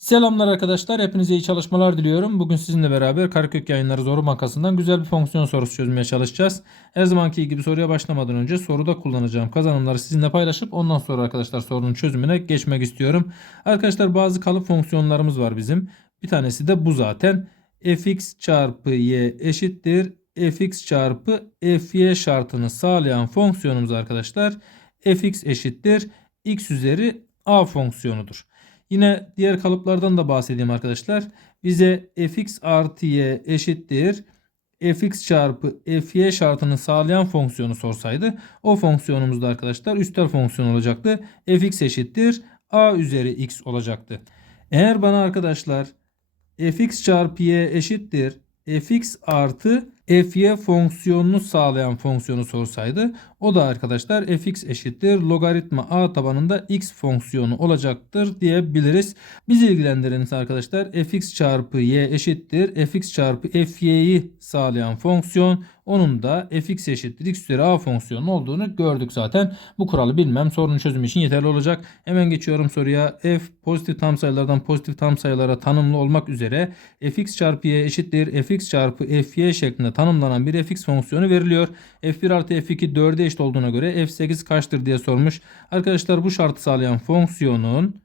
Selamlar arkadaşlar. Hepinize iyi çalışmalar diliyorum. Bugün sizinle beraber Karakök Yayınları Zoru Bankası'ndan güzel bir fonksiyon sorusu çözmeye çalışacağız. Her zamanki gibi soruya başlamadan önce soruda kullanacağım kazanımları sizinle paylaşıp ondan sonra arkadaşlar sorunun çözümüne geçmek istiyorum. Arkadaşlar bazı kalıp fonksiyonlarımız var bizim. Bir tanesi de bu zaten. fx çarpı y eşittir fx çarpı fy şartını sağlayan fonksiyonumuz arkadaşlar fx eşittir x üzeri a fonksiyonudur. Yine diğer kalıplardan da bahsedeyim arkadaşlar. Bize fx artı y eşittir fx çarpı fy şartını sağlayan fonksiyonu sorsaydı o fonksiyonumuzda arkadaşlar üstel fonksiyon olacaktı. fx eşittir a üzeri x olacaktı. Eğer bana arkadaşlar fx çarpı y eşittir fx artı fy fonksiyonunu sağlayan fonksiyonu sorsaydı o da arkadaşlar fx eşittir logaritma a tabanında x fonksiyonu olacaktır diyebiliriz. Bizi ilgilendiren ise arkadaşlar fx çarpı y eşittir fx çarpı fy'yi sağlayan fonksiyon onun da fx eşittir x üzeri a fonksiyonu olduğunu gördük zaten. Bu kuralı bilmem sorunun çözümü için yeterli olacak. Hemen geçiyorum soruya. f pozitif tam sayılardan pozitif tam sayılara tanımlı olmak üzere fx çarpı y eşittir fx çarpı fy şeklinde tanımlanan bir fx fonksiyonu veriliyor. f1 artı f2 4'e eşit olduğuna göre f8 kaçtır diye sormuş. Arkadaşlar bu şartı sağlayan fonksiyonun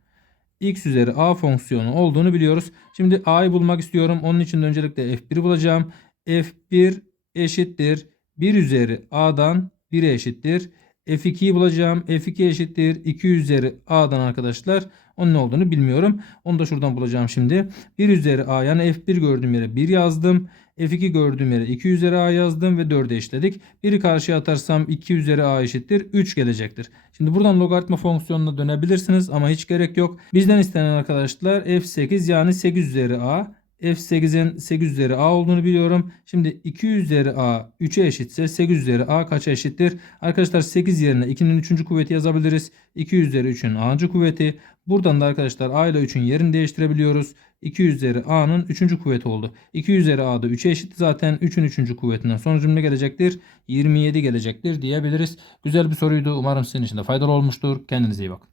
x üzeri a fonksiyonu olduğunu biliyoruz. Şimdi a'yı bulmak istiyorum. Onun için öncelikle f1'i bulacağım. f1 eşittir 1 üzeri a'dan 1'e eşittir. f2'yi bulacağım. f2 eşittir 2 üzeri a'dan arkadaşlar. Onun ne olduğunu bilmiyorum. Onu da şuradan bulacağım şimdi. 1 üzeri a yani f1 gördüğüm yere 1 yazdım. F2 gördüğüm yere 2 üzeri a yazdım ve 4'e eşitledik. 1'i karşıya atarsam 2 üzeri a eşittir 3 gelecektir. Şimdi buradan logaritma fonksiyonuna dönebilirsiniz ama hiç gerek yok. Bizden istenen arkadaşlar f8 yani 8 üzeri a. F8'in 8 üzeri a olduğunu biliyorum. Şimdi 2 üzeri a 3'e eşitse 8 üzeri a kaça eşittir? Arkadaşlar 8 yerine 2'nin 3. kuvveti yazabiliriz. 2 üzeri 3'ün a'ncı kuvveti. Buradan da arkadaşlar a ile 3'ün yerini değiştirebiliyoruz. 2 üzeri a'nın 3. kuvveti oldu. 2 üzeri a da 3'e eşit zaten 3'ün 3. kuvvetinden sonucum ne gelecektir? 27 gelecektir diyebiliriz. Güzel bir soruydu. Umarım sizin için de faydalı olmuştur. Kendinize iyi bakın.